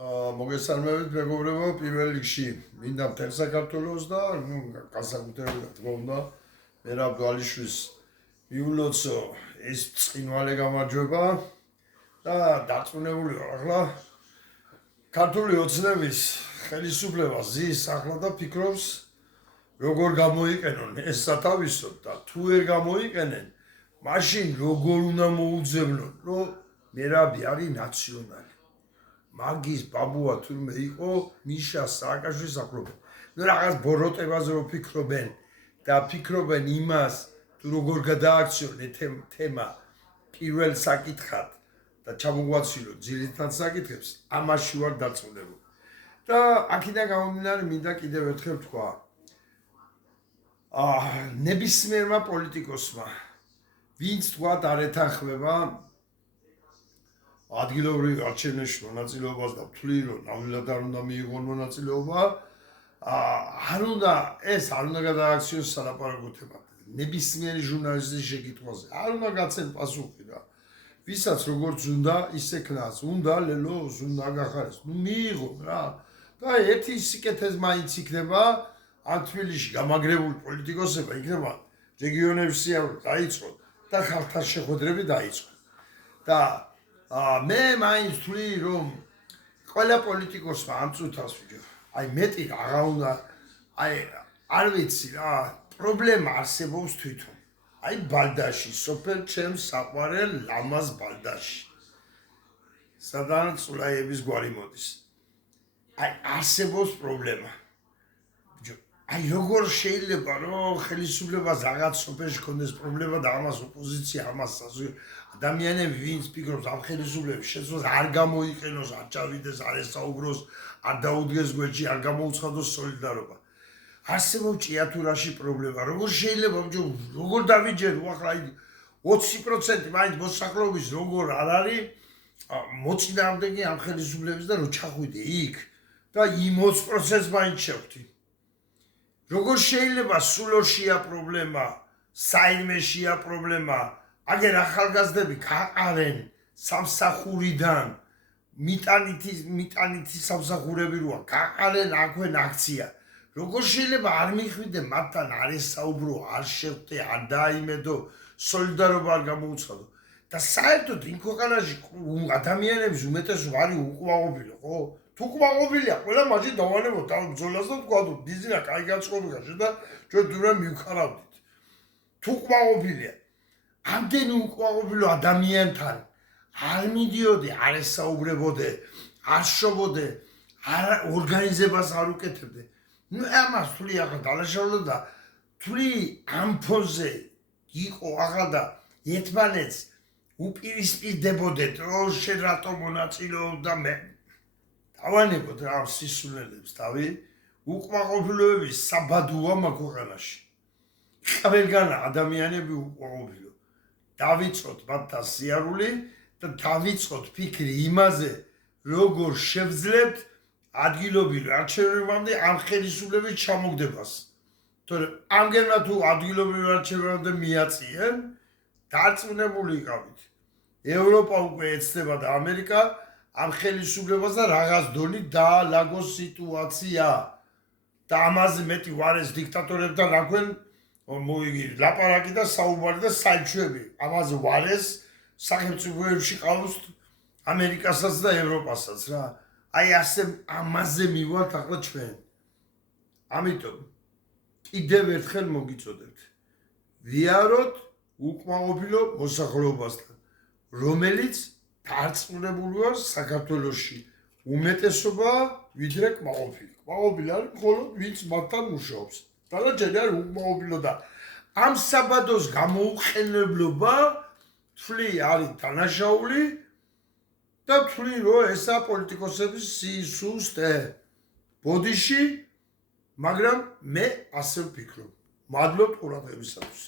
მოგესალმებით მეგობრებო, პირველ რიგში მინდა მთელ საქართველოს და განსაკუთრებით თქმა უნდა მერაბ დვალიშვილის მიულოცო ეს წყინვალე გამარჯვება და დარწმუნებული ვარ ახლა ქართული ოცნების ხელისუფლება ზის ახლა და ფიქრობს როგორ გამოიყენონ ეს სათავისოდ და თუ ვერ გამოიყენენ მაშინ როგორ უნდა მოუძებნონ რომ მერაბი არის ნაციონალი მაგის ბაბუა თურმე იყო მიშა სააკაშვილის ახლობენ. ნუ რაღაც ბოროტებაზე რო ფიქრობენ და ფიქრობენ იმას თუ როგორ გადააქციონე თემა პირველ საკითხად და ჩამოგვაცილო ძირითად საკითხებს ამაში ვარ დარწმუნებული. და აქედან გამომდინარე მინდა კიდევ ერთხელ თქვა ნებისმიერმა პოლიტიკოსმა ვინც თქვათ არ ეთანხმება ადგილობრივ არჩევნებში მონაწილეობას და ვთვლი რომ ნამდვილად არ უნდა მიიღონ მონაწილეობა არ უნდა გადააქციოს სალაპარაკო თემად ნებისმიერი ჟურნალისტის შეკითხვაზე არ უნდა გაცენ პასუხი რა ვისაც როგორც უნდა ისე ქნას უნდა ლელოს უნდა გახარეს ნუ მიიღონ რა და ერთი სიკეთეს მაინც იქნება ამ თბილისში გამაგრებული პოლიტიკოსება იქნება რეგიონების სიარული დაიწყო და ხალხთან შეხვედრები დაიწყო და მე მაინც ვთვლი რომ ყველა პოლიტიკოსმა ამ წუთას აი მეტი აღარ უნდა არ ვიცი რა პრობლემა არსებობს თვითონ აი ბალდაში სოფელ ჩემს საყვარელ ლამაზ ბალდაში სადაც სულაიების გვარი მოდის აი არსებობს პრობლემა აი როგორ შეიძლება რომ ხელისუფლებას რაღაც სოფელში ქონდეს პრობლემა და ამას ოპოზიცია ამას ადამიანები ვინც ფიქრობს ამ ხელისუფლების შეცვლას არ გამოიყენოს არ ჩავიდეს არ ესაუბროს არ დაუდგეს გვერდში არ გამოუცხადოს სოლიდარობა არსებობს ჭიათურაში პრობლემა როგორ შეიძლება როგორ დავიჯერო ახლა 20% მაინც მოსახლეობის როგორ არ არის მოწინააღმდეგე ამ ხელისუფლების და რო ჩახვიდე იქ და იმ 20%-ს მაინც შევხვდი როგორ შეიძლება სულოშია პრობლემა საიმეშია პრობლემა აგერ ახალგაზრდები გაყარენ სამსახურიდან მიტანითი სამსახურები როა გაყარენ აქვენ აქცია როგორ შეიძლება არ მიხვიდე მათთან არ ესაუბრო არ შევხვდე არ დაიმედო სოლიდარობა არ გამოუცხადო და საერთოდ იმ ქვეყანაში ადამიანების უმეტესობა არის უკმაყოფილო ხო თუ უკმაყოფილია ყველა მაშინ დავანებოთ ამ ბრძოლას და ვთქვათ დიზინა კაი განწყობია შედა ჩვენ თურმე მივხარავდით თუ უკმაყოფილია ამდენი უკმაყოფილო ადამიანთან არ მიდიოდი არ ესაუბრებოდე არ შობოდე არ ორგანიზებას არ უკეთებდე ნუ ამას თვლი ახლა დალაშავდა და თვლი ამ ფონზე იყო ახლა და ერთმანეთს უპირისპირდებოდეთ რომ შენ რატომ მონაწილეობ და მე დავანებოთ რა სისულელებს თავი უკმაყოფილოების საბადოა მაგ ქვეყანაში ყველგან ადამიანები უკმაყოფილო დავიწყოთ მათთან სიარული და დავიწყოთ ფიქრი იმაზე როგორ შევძლებთ ადგილობრივ არჩევნებამდე ამ ხელისუფლების ჩამოგდებას თორემ ამგერმა თუ ადგილობრივ არჩევნებამდე მიაწიენ დარწმუნებული იყავით ევროპა უკვე ეცდება და ამერიკა ამ ხელისუფლებას და რაღაც დონით დაალაგოს სიტუაცია და ამაზე მეტი ვარეს დიქტატორებთან აქვენ ლაპარაკი და საუბარი და საჩვევი ამაზე ვარეს სახელმწიფოებში ყავს ამერიკასაც და ევროპასაც რა აი ასე ამაზე მივართ ახლა ჩვენ ამიტომ კიდევ ერთხელ მოგიწოდებთ ვიაროთ უკმაყოფილო მოსახლეობასთან რომელიც დარწმუნებული ვარ საქართველოში უმეტესობა ვიდრე კმაყოფილი კმაყოფილი არის მხოლოდ ვინც მათთან მუშაობს დანარჩენი არის უკმაყოფილო და ამ საბადოს გამოუყენებლობა თვლი არის დანაშაული და თვლი რომ ესა პოლიტიკოსების სისუსტე ბოდიში მაგრამ მე ასე ვფიქრობ მადლობთ ყურადღებისათვის